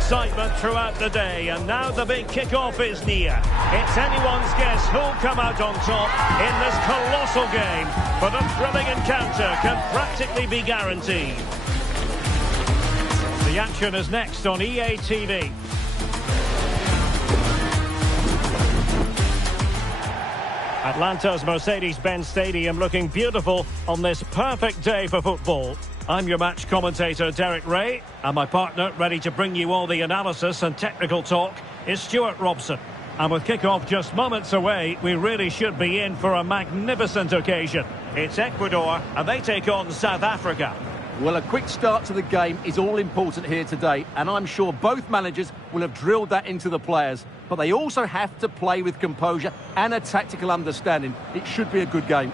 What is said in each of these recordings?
excitement throughout the day, and now the big kick-off is near. It's anyone's guess who'll come out on top in this colossal game, but a thrilling encounter can practically be guaranteed. The action is next on EA TV. Atlanta's Mercedes-Benz Stadium looking beautiful on this perfect day for football. I'm your match commentator, Derek Ray, and my partner, ready to bring you all the analysis and technical talk, is Stuart Robson. And with kick-off just moments away, we really should be in for a magnificent occasion. It's Ecuador, and they take on South Africa. Well, a quick start to the game is all important here today, and I'm sure both managers will have drilled that into the players. But they also have to play with composure and a tactical understanding. It should be a good game.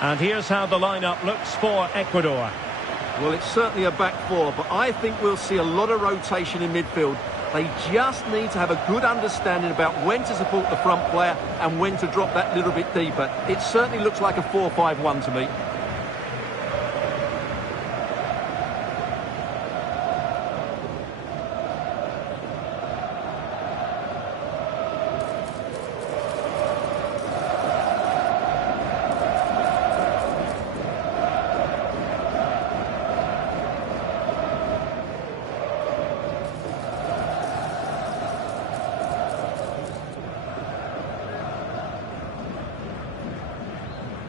And here's how the lineup looks for Ecuador. Well, it's certainly a back four, but I think we'll see a lot of rotation in midfield. They just need to have a good understanding about when to support the front player and when to drop that little bit deeper. It certainly looks like a 4-5-1 to me.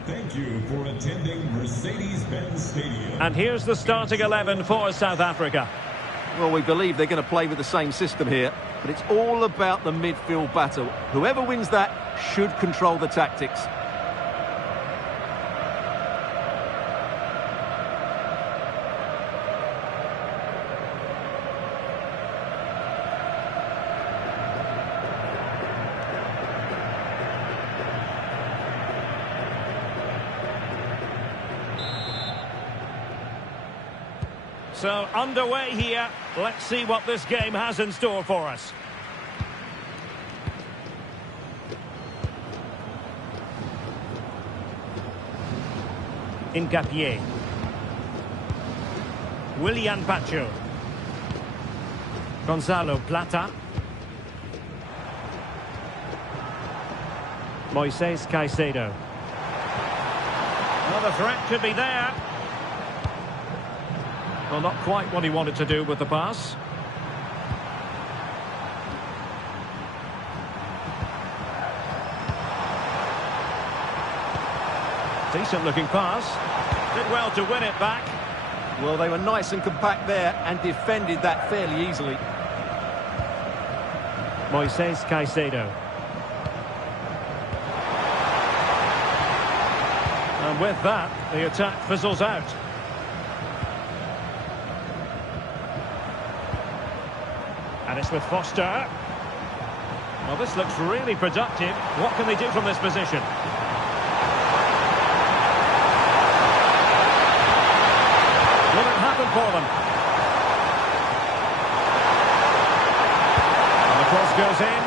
Thank you for attending Mercedes-Benz Stadium. And here's the starting 11 for South Africa. Well, we believe they're going to play with the same system here, but it's all about the midfield battle. Whoever wins that should control the tactics. So, underway here. Let's see what this game has in store for us. Incapié. Willian Pacho. Gonzalo Plata. Moises Caicedo. Well, the threat could be there. Well, not quite what he wanted to do with the pass. Decent looking pass. Did well to win it back. Well, they were nice and compact there and defended that fairly easily. Moises Caicedo. And with that, the attack fizzles out. And it's with Foster. Well, this looks really productive. What can they do from this position? Will it happen for them? And the cross goes in.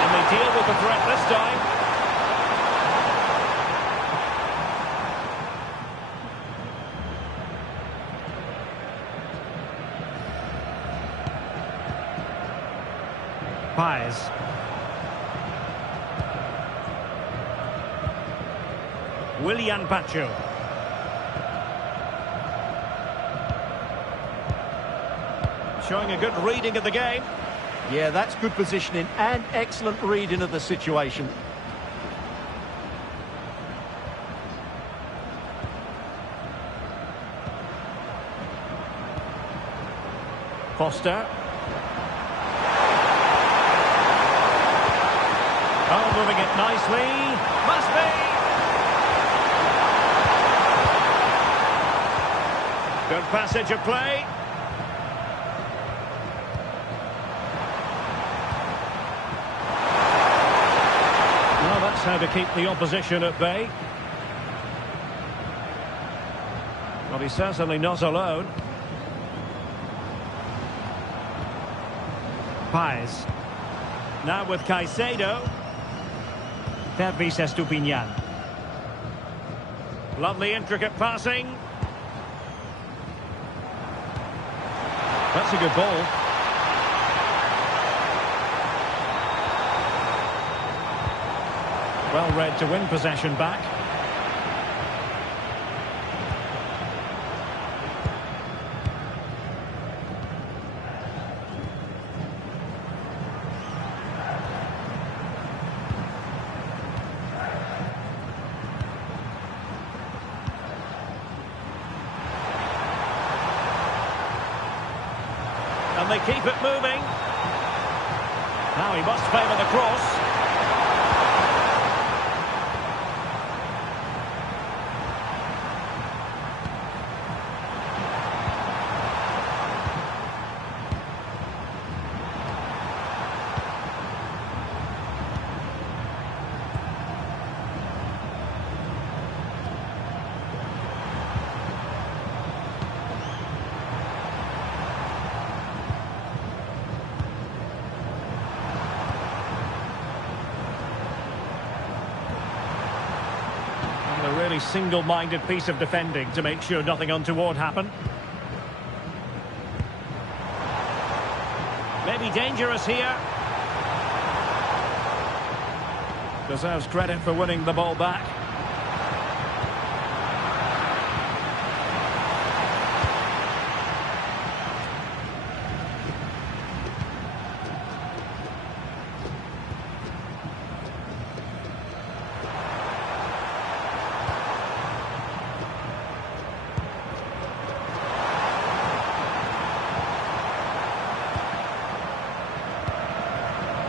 And they deal with the threat this time. Paes. Willian Pacho. Showing a good reading of the game. Yeah, that's good positioning and excellent reading of the situation. Foster. moving it nicely. Must be. Good passage of play. Well, that's how to keep the opposition at bay. Well, he's certainly not alone. Paez. Now with Caicedo. Pervis Estupinian. Lovely intricate passing. That's a good ball. Well read to win possession back. And they keep it moving. Now he must favour the cross. A really single-minded piece of defending to make sure nothing untoward happened. Maybe dangerous here. Deserves credit for winning the ball back.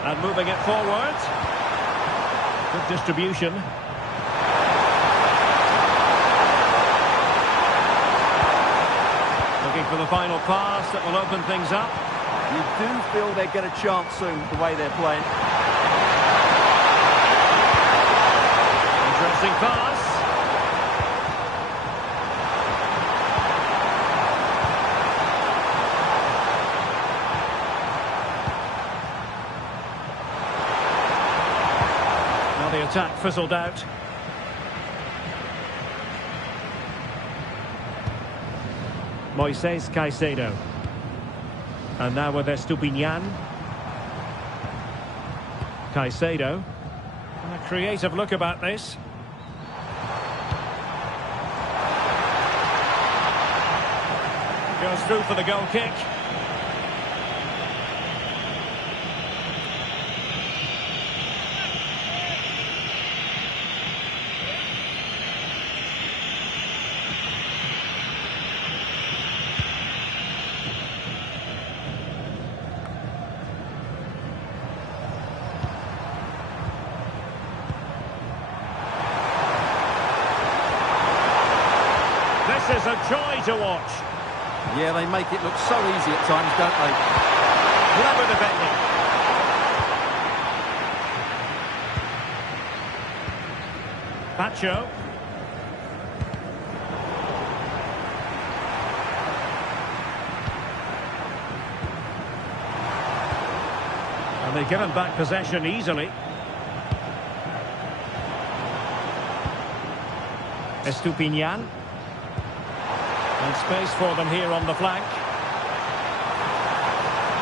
And moving it forward. Good distribution. Looking for the final pass that will open things up. You do feel they get a chance soon, the way they're playing. Interesting pass. The attack fizzled out. Moises Caicedo. And now with Estupinian. Caicedo. And a creative look about this. Goes through for the goal kick. This is a joy to watch. Yeah, they make it look so easy at times, don't they? Clever defending. Pacho. And they give him back possession easily. Estupinian. And space for them here on the flank.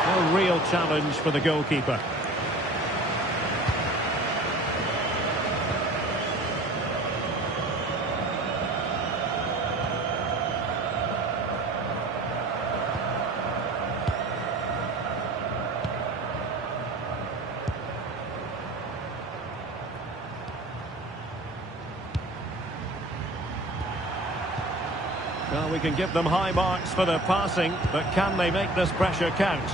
No real challenge for the goalkeeper. Well, we can give them high marks for their passing, but can they make this pressure count?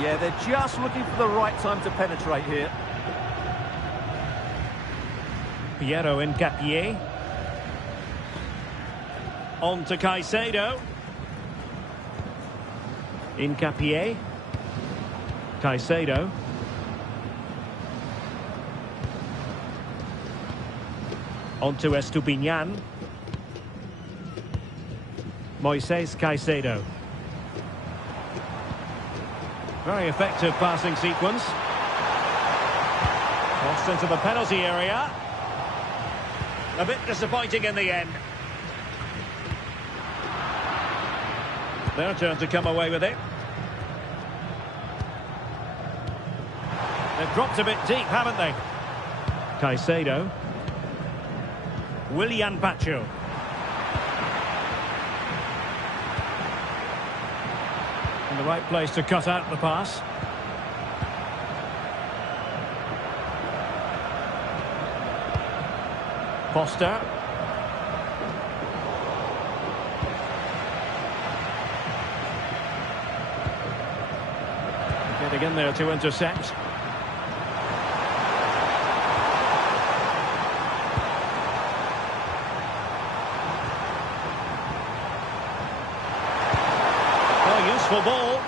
Yeah, they're just looking for the right time to penetrate here. Piero Incapié. On to Caicedo. Incapié. Caicedo. On to Estupiñán. Moises Caicedo. Very effective passing sequence. Crossed into the penalty area. A bit disappointing in the end. Their turn to come away with it. They've dropped a bit deep, haven't they? Caicedo. Willian Pacho. In the right place to cut out the pass. Foster. Getting in there to intercept. Useful ball.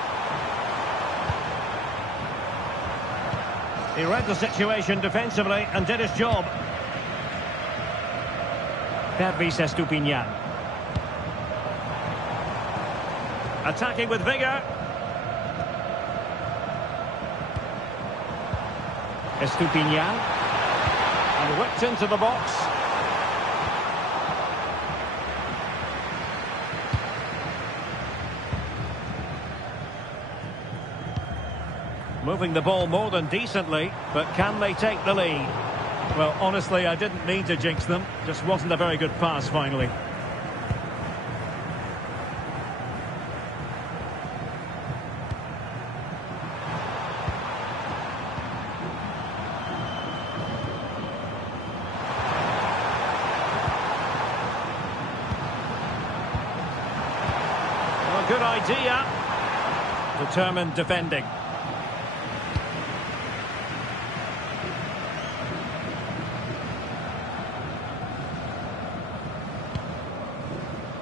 He read the situation defensively and did his job. Pervis Estupiñán. Attacking with vigour. Estupiñán. And whipped into the box. Moving the ball more than decently, but can they take the lead? Well, honestly, I didn't mean to jinx them. Just wasn't a very good pass, finally. Well, good idea. Determined defending.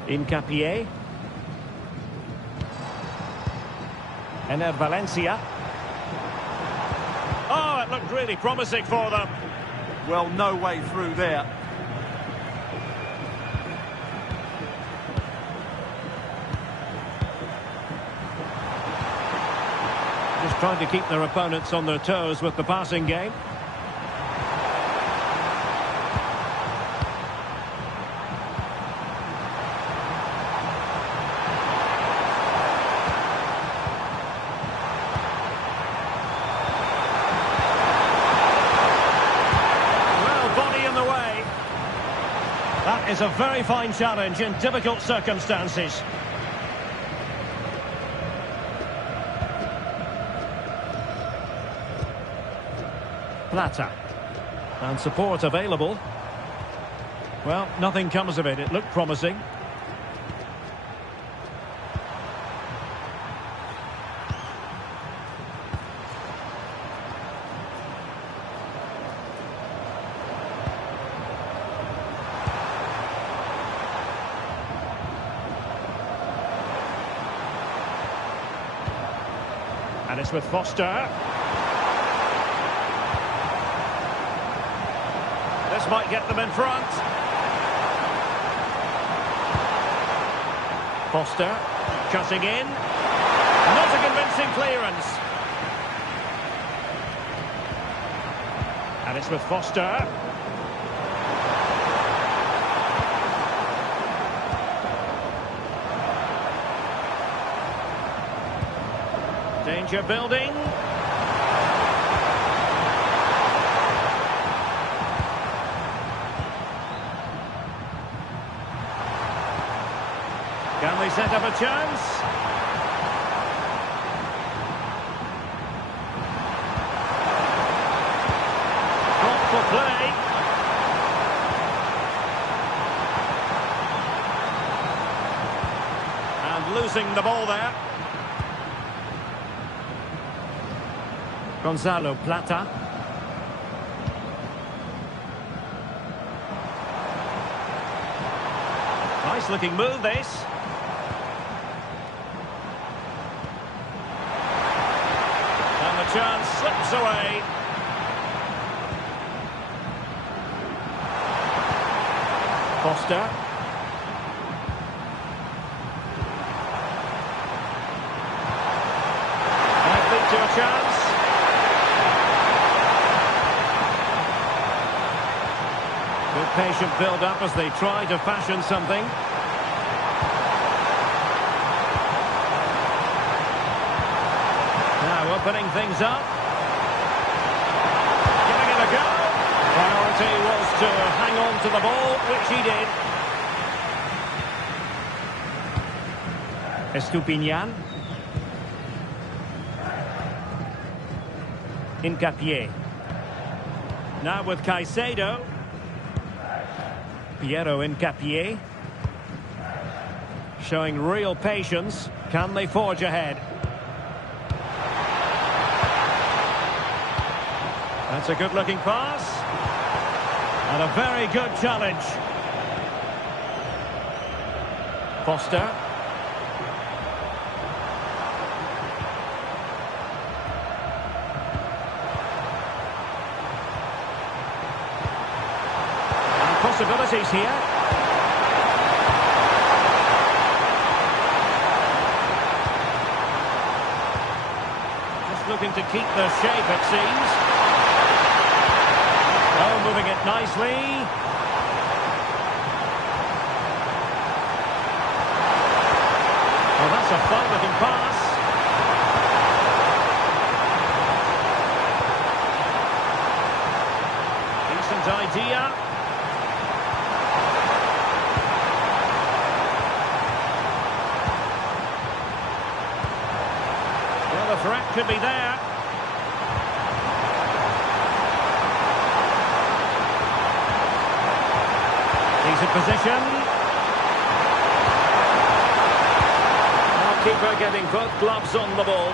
Incapié. Ener Valencia. Oh, it looked really promising for them. Well, no way through there. Just trying to keep their opponents on their toes with the passing game. That is a very fine challenge in difficult circumstances. Plata. And support available. Well, nothing comes of it. It looked promising. And it's with Foster. This might get them in front. Foster cutting in. Not a convincing clearance. And it's with Foster. Danger building. Can they set up a chance? Thoughtful play. And losing the ball there. Gonzalo Plata. Nice looking move, this. And the chance slips away. Foster. Might lead to a chance. Good patient build-up as they try to fashion something. Now opening things up. Giving it a go. Priority was to hang on to the ball, which he did. Estupinian. Hincapié. Now with Caicedo. Piero Hincapié. Showing real patience. Can they forge ahead? That's a good-looking pass. And a very good challenge. Foster. And possibilities here. Just looking to keep the shape, it seems. Oh, moving it nicely. Well, that's a fine-looking pass. Decent idea. Well, the threat could be there. Decent position. Now keeper getting both gloves on the ball.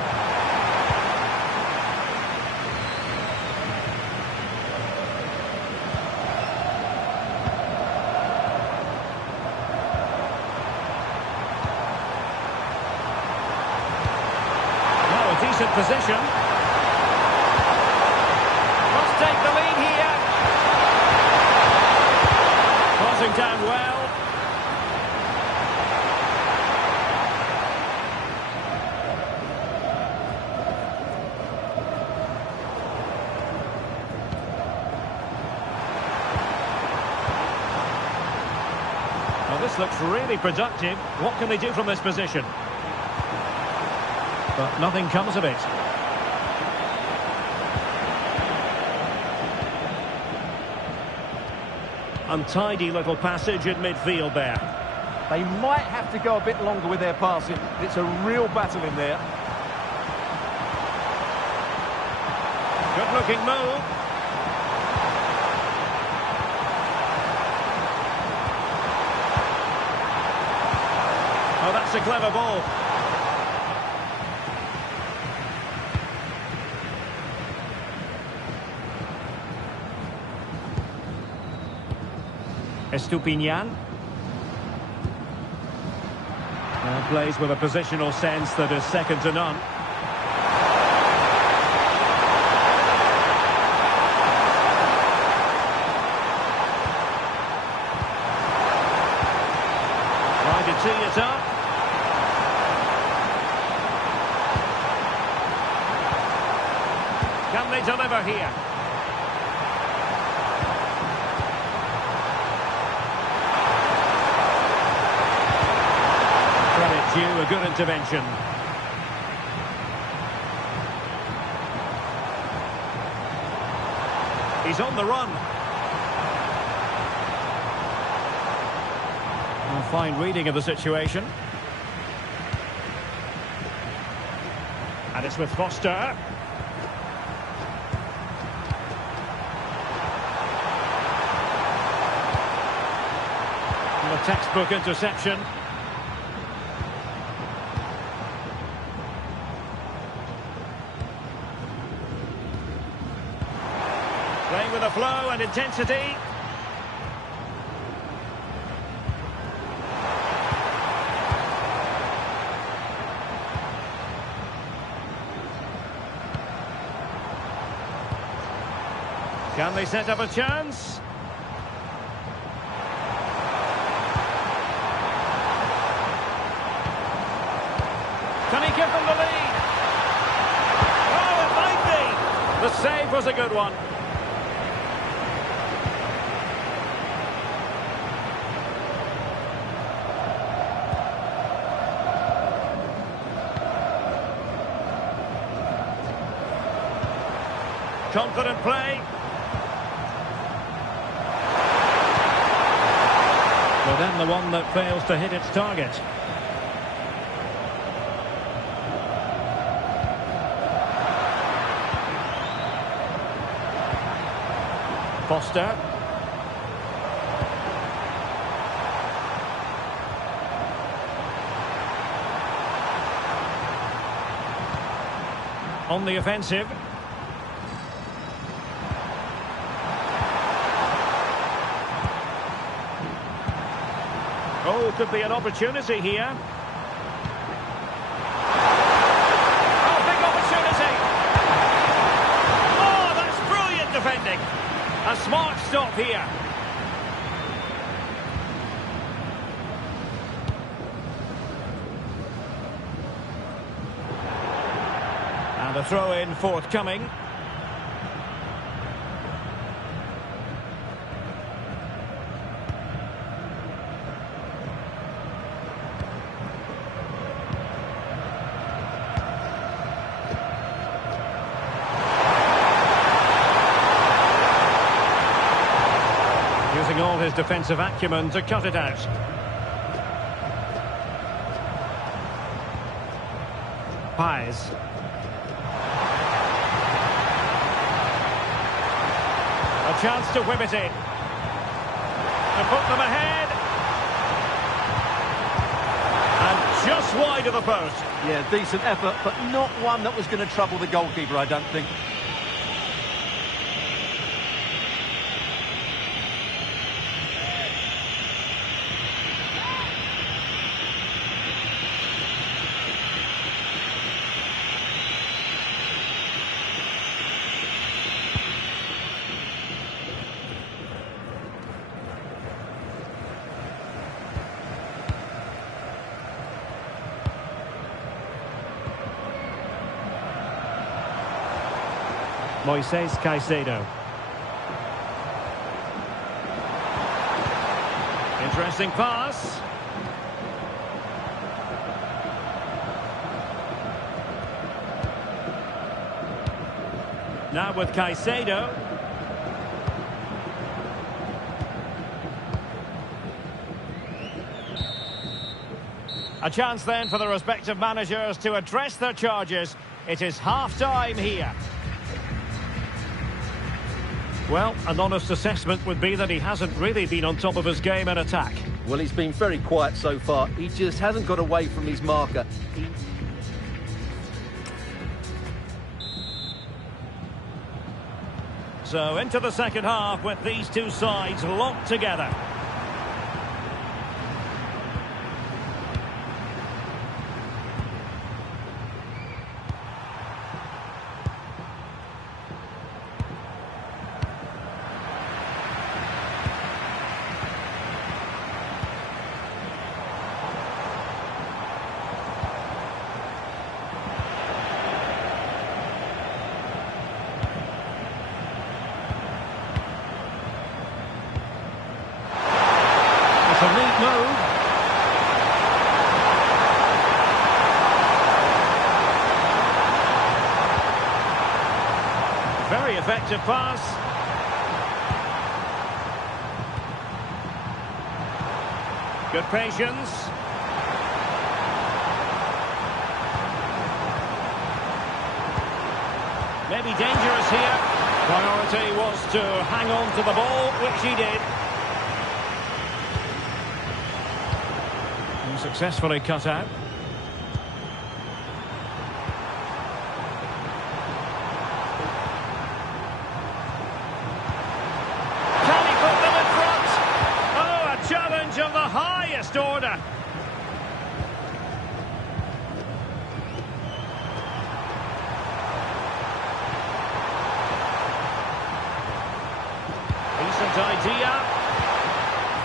Now a decent position. Must take the lead here. Crossing down well. Well, this looks really productive. What can they do from this position? But nothing comes of it. Untidy little passage in midfield there. They might have to go a bit longer with their passing. It's a real battle in there. Good looking move. Oh, that's a clever ball. Estupinian. Plays with a positional sense that is second to none. Trying to tee it up. Can they deliver here? A good intervention. He's on the run. A fine reading of the situation. And it's with Foster. And a textbook interception. Playing with a flow and intensity. Can they set up a chance? Can he give them the lead? Oh, it might be! The save was a good one. Confident play. But then the one that fails to hit its target. Foster. On the offensive. Oh, could be an opportunity here. Oh, big opportunity. Oh, that's brilliant defending. A smart stop here. And a throw-in forthcoming. Using all his defensive acumen to cut it out. Pies. A chance to whip it in. To put them ahead. And just wide of the post. Yeah, decent effort, but not one that was going to trouble the goalkeeper, I don't think. Moises Caicedo. Interesting pass. Now with Caicedo. A chance then for the respective managers to address their charges. It is half-time here. Well, an honest assessment would be that he hasn't really been on top of his game in attack. Well, he's been very quiet so far. He just hasn't got away from his marker. So into the second half with these two sides locked together. It's a neat move. Very effective pass. Good patience. Maybe dangerous here. Priority was to hang on to the ball, which he did. And successfully cut out. Can he put them in front? Oh, a challenge of the highest order. idea.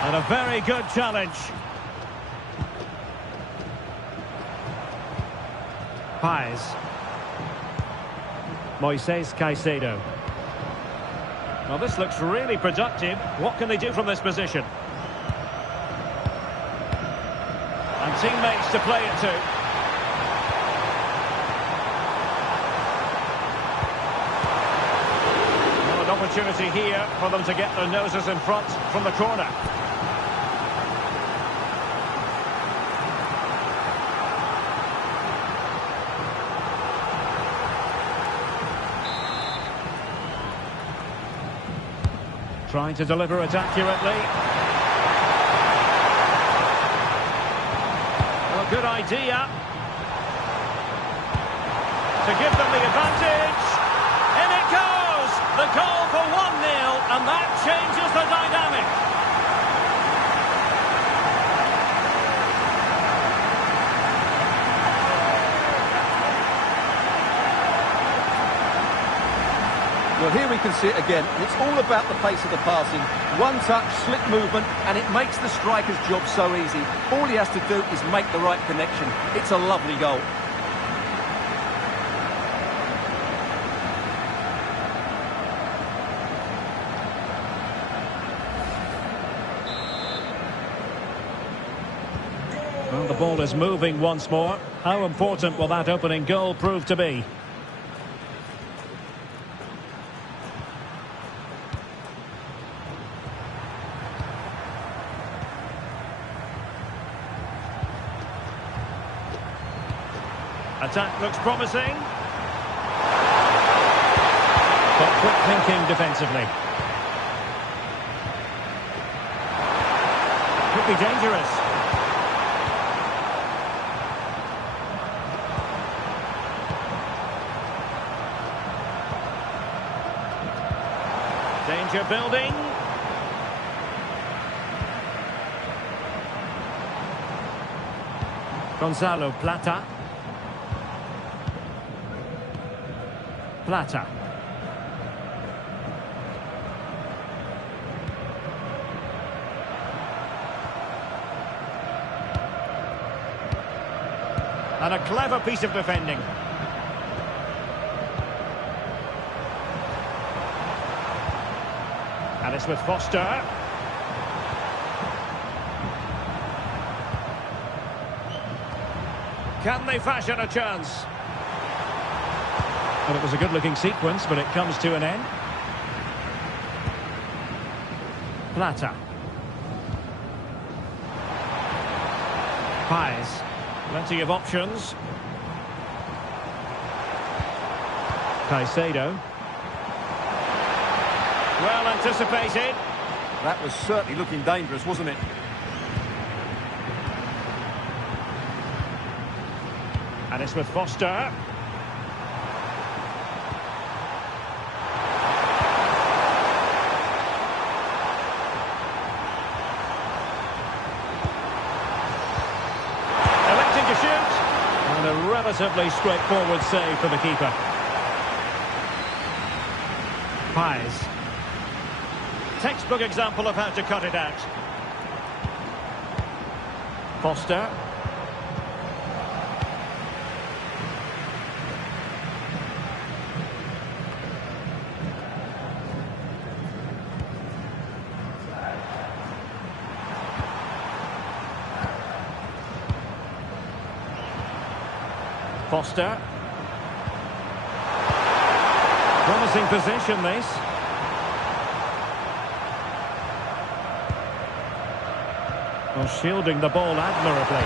And a very good challenge. Paes. Moises Caicedo. Well, this looks really productive. What can they do from this position? And teammates to play it to. Well, an opportunity here for them to get their noses in front from the corner. Trying to deliver it accurately. Well, good idea. To give them the advantage. In it goes! The goal for 1-0, and that changes the dynamic. Well, here we can see it again. It's all about the pace of the passing. One touch, slick movement, and it makes the striker's job so easy. All he has to do is make the right connection. It's a lovely goal. Well, the ball is moving once more. How important will that opening goal prove to be? Attack looks promising. But quick thinking defensively. Could be dangerous. Danger building. Gonzalo Plata. Plata. And a clever piece of defending. And it's with Foster. Can they fashion a chance? Well, it was a good-looking sequence, but it comes to an end. Plata. Paes. Plenty of options. Caicedo. Well anticipated. That was certainly looking dangerous, wasn't it? And it's with Foster. And a relatively straightforward save for the keeper. Paes. Textbook example of how to cut it out. Foster. Foster. Promising position, this. Well, shielding the ball admirably.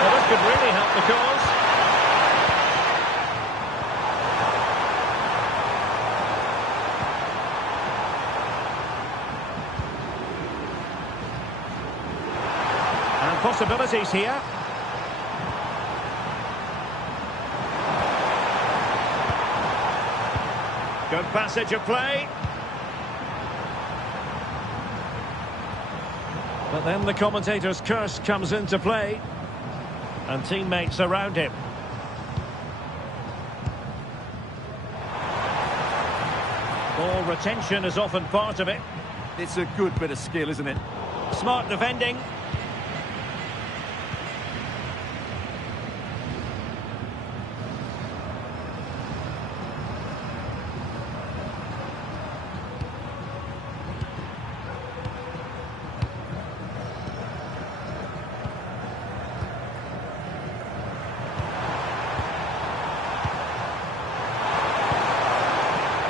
Well, this could really help the cause. Possibilities here. Good passage of play. But then the commentator's curse comes into play. And teammates around him. Ball retention is often part of it. It's a good bit of skill, isn't it? Smart defending.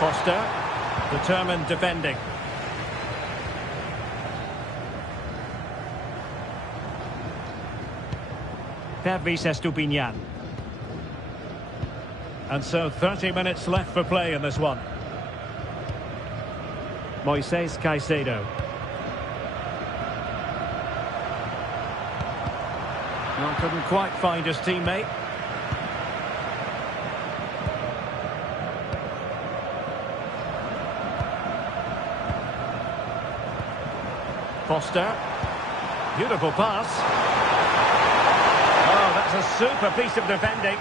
Foster, determined defending. Pervis Estupiñán. And so 30 minutes left for play in this one. Moises Caicedo. Well, couldn't quite find his teammate. Foster. Beautiful pass. Oh, that's a super piece of defending.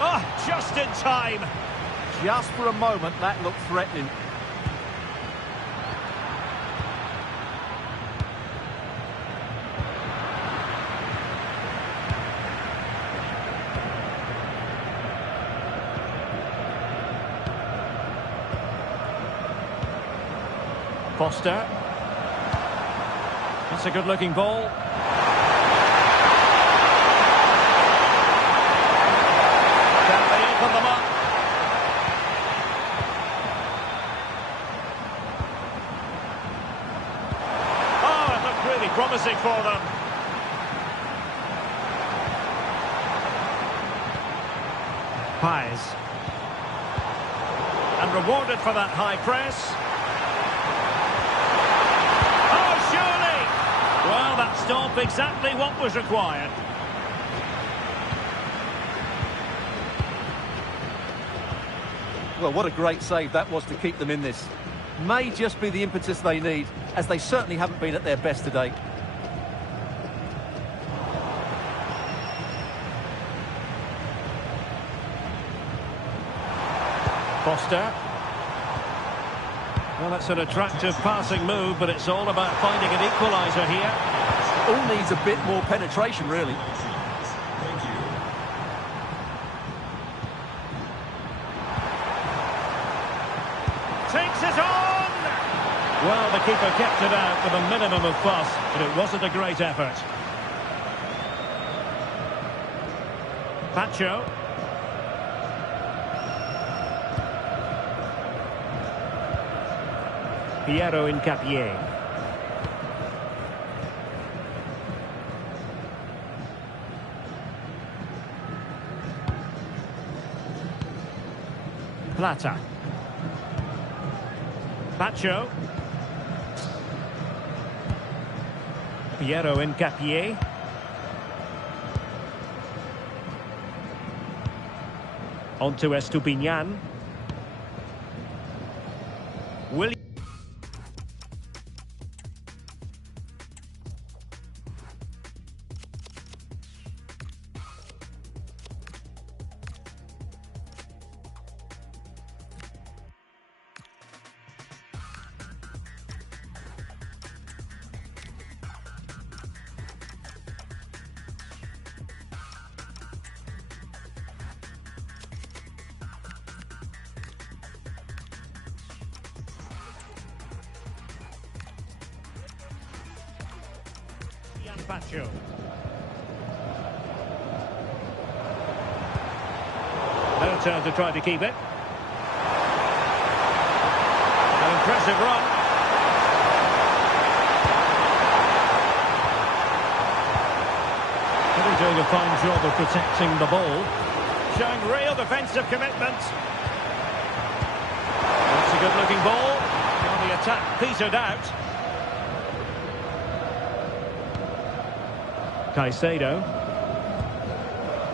Oh, just in time. Just for a moment, that looked threatening. Foster. That's a good-looking ball. Can they open them up? Oh, it looked really promising for them. Pies. And rewarded for that high press. Well, that stop exactly what was required. Well, what a great save that was to keep them in this. May just be the impetus they need, as they certainly haven't been at their best today. Foster. Well, that's an attractive passing move, but it's all about finding an equaliser here. All needs a bit more penetration, really. Thank you. Takes it on! Well, the keeper kept it out with a minimum of fuss, but it wasn't a great effort. Pacho. Piero Hincapié. Plata. Pacho. Piero Hincapié. On to Estupiñán. William. Pacho. No turn to try to keep it. An impressive run. Really doing a fine job of protecting the ball. Showing real defensive commitment. That's a good-looking ball. Well, the attack petered out. Caicedo.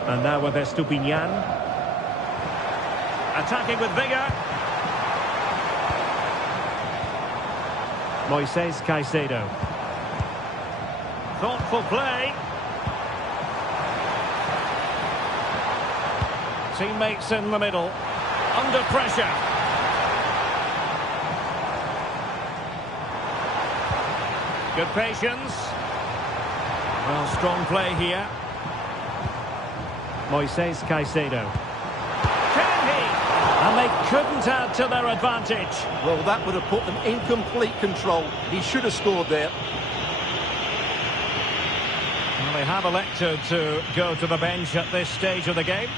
And now with Estupinian. Attacking with vigour. Moises Caicedo. Thoughtful play. Teammates in the middle. Under pressure. Good patience. Well, strong play here. Moises Caicedo. Can he? And they couldn't add to their advantage. Well, that would have put them in complete control. He should have scored there. Well, they have elected to go to the bench at this stage of the game.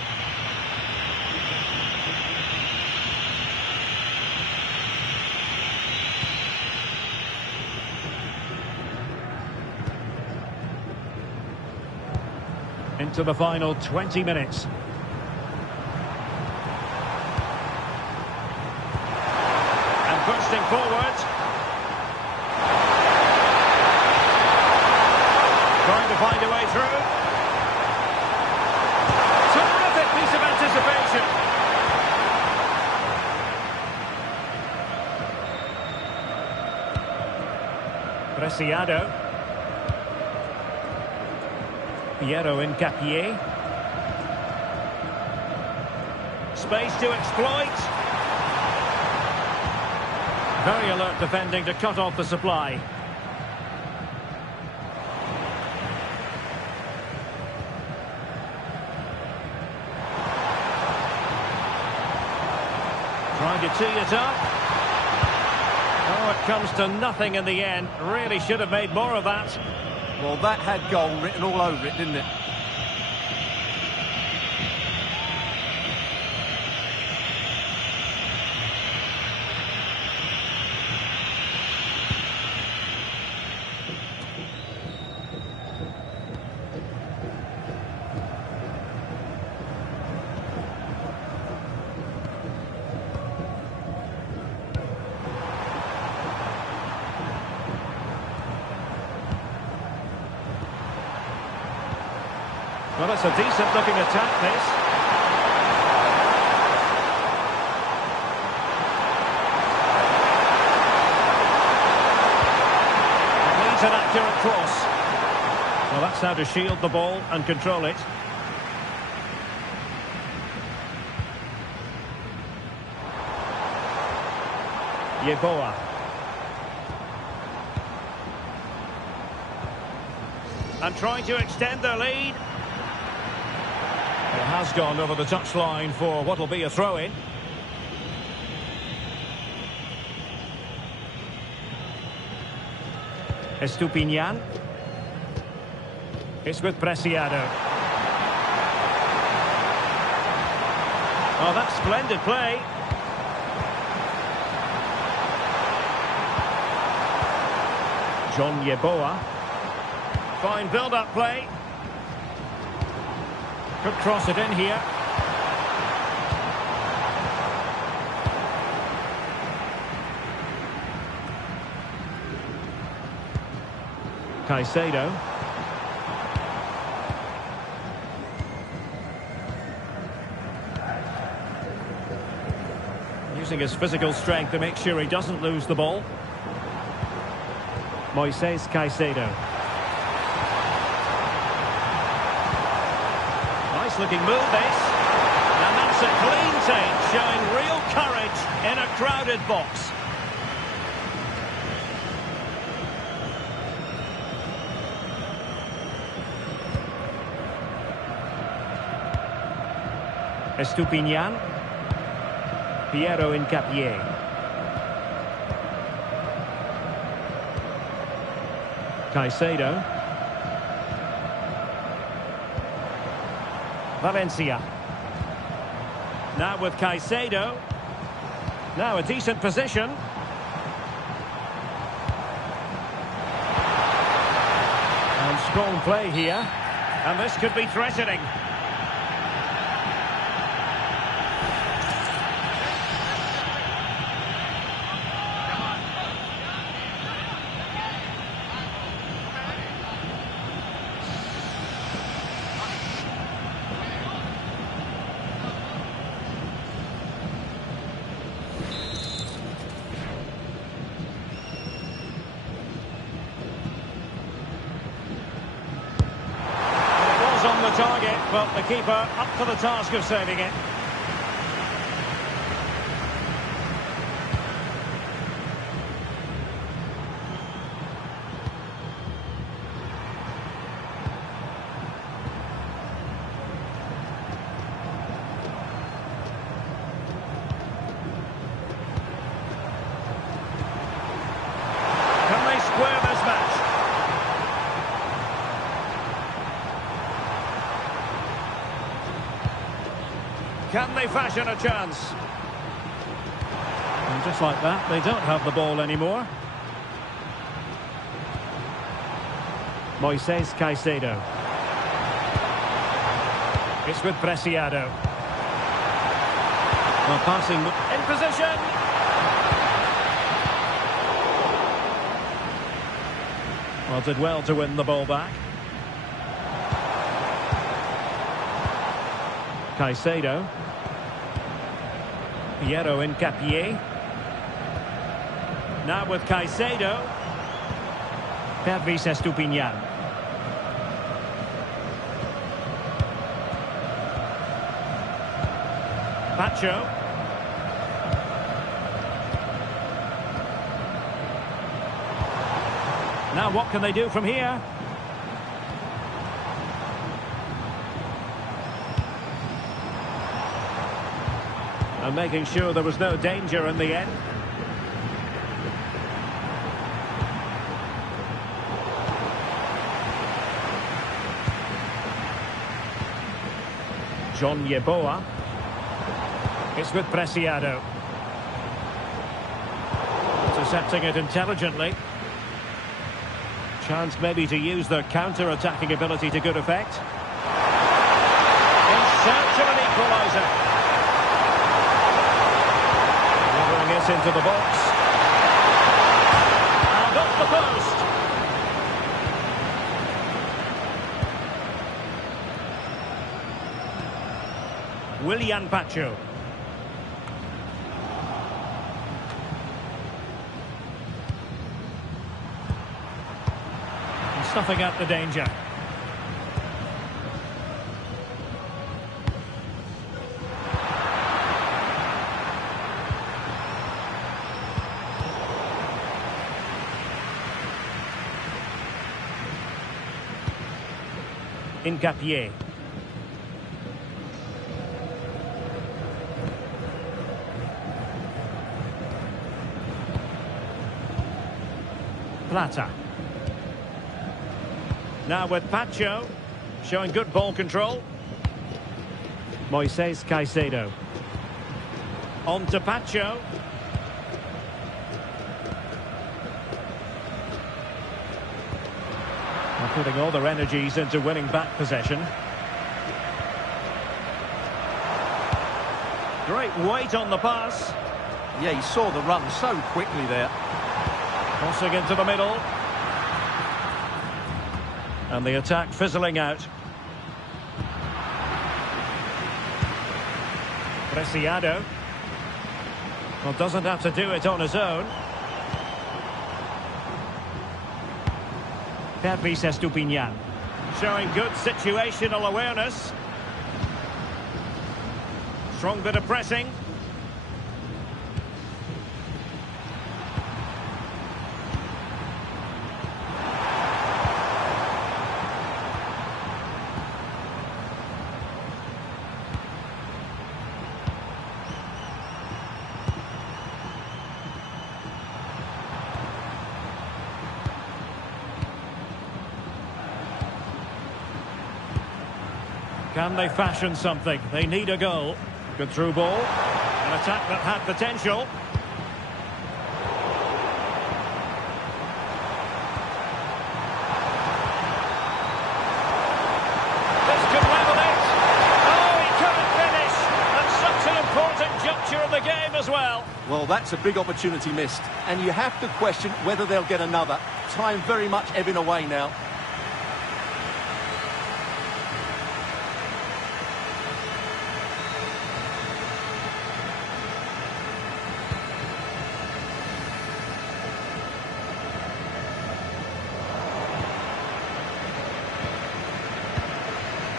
Into the final 20 minutes. And bursting forward. Trying to find a way through. Terrific piece of anticipation. Preciado. Piero in Capier. Space to exploit. Very alert defending to cut off the supply. Trying to tee it up. Oh, it comes to nothing in the end. Really should have made more of that. Well, that had goal written all over it, didn't it? Well, it's a decent-looking attack, this. It needs an accurate cross. Well, that's how to shield the ball and control it. Yeboah. And trying to extend their lead. It has gone over the touchline for what will be a throw-in. Estupinian. It's with Preciado. Oh, that's splendid play. John Yeboah. Fine build-up play. Could cross it in here. Caicedo. Using his physical strength to make sure he doesn't lose the ball. Moises Caicedo. Looking move this, and that's a clean take, showing real courage in a crowded box. Estupinian. Piero in Capier. Caicedo. Valencia. Now with Caicedo. Now a decent position. And strong play here. And this could be threatening. the target, but the keeper up for the task of saving it. Can they square this match? Can they fashion a chance? And just like that, they don't have the ball anymore. Moises Caicedo. It's with Preciado. Well, passing in position. Well, did well to win the ball back. Caicedo. Piero Incapié. Now with Caicedo. Pervis Estupiñán. Pacho. Now what can they do from here? And making sure there was no danger in the end. John Yeboah. It's with Preciado. Intercepting it intelligently. Chance maybe to use their counter-attacking ability to good effect. In search of an equaliser. Lowering it into the box. And off the post. Willian Pacho. Stuffing out the danger. Incapié. Plata. Now with Pacho, showing good ball control. Moises Caicedo. On to Pacho. They're putting all their energies into winning back possession. Great weight on the pass. Yeah, he saw the run so quickly there. Crossing into the middle. And the attack fizzling out. Preciado. Well, doesn't have to do it on his own. Pervis Estupiñán. Showing good situational awareness. Strong bit of pressing. Can they fashion something? They need a goal. Good through ball. An attack that had potential. This could level it. Oh, he couldn't finish. At such an important juncture of the game as well. Well, that's a big opportunity missed. And you have to question whether they'll get another. Time very much ebbing away now.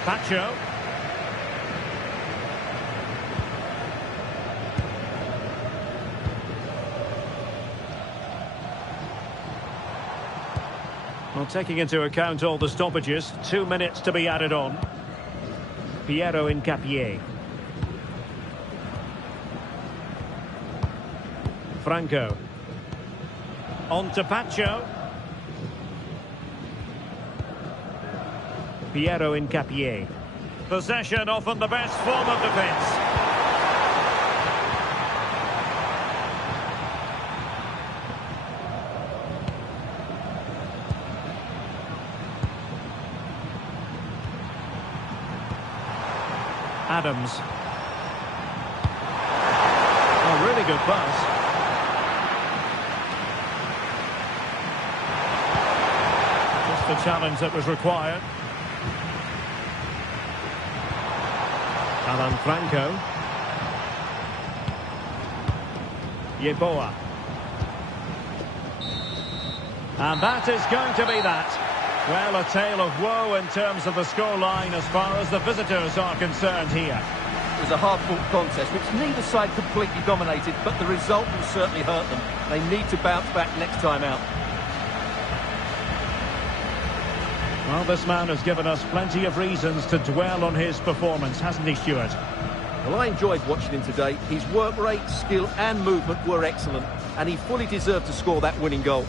Pacho. Well, taking into account all the stoppages, 2 minutes to be added on. Piero Incapié. Franco. On to Pacho. Piero Incapié. Possession often the best form of defence. Adams. A really good pass. Just the challenge that was required. Alan Franco. Yeboah. And that is going to be that. Well, a tale of woe in terms of the scoreline as far as the visitors are concerned here. It was a hard-fought contest, which neither side completely dominated, but the result will certainly hurt them. They need to bounce back next time out. Well, this man has given us plenty of reasons to dwell on his performance, hasn't he, Stuart? Well, I enjoyed watching him today. His work rate, skill and movement were excellent, and he fully deserved to score that winning goal.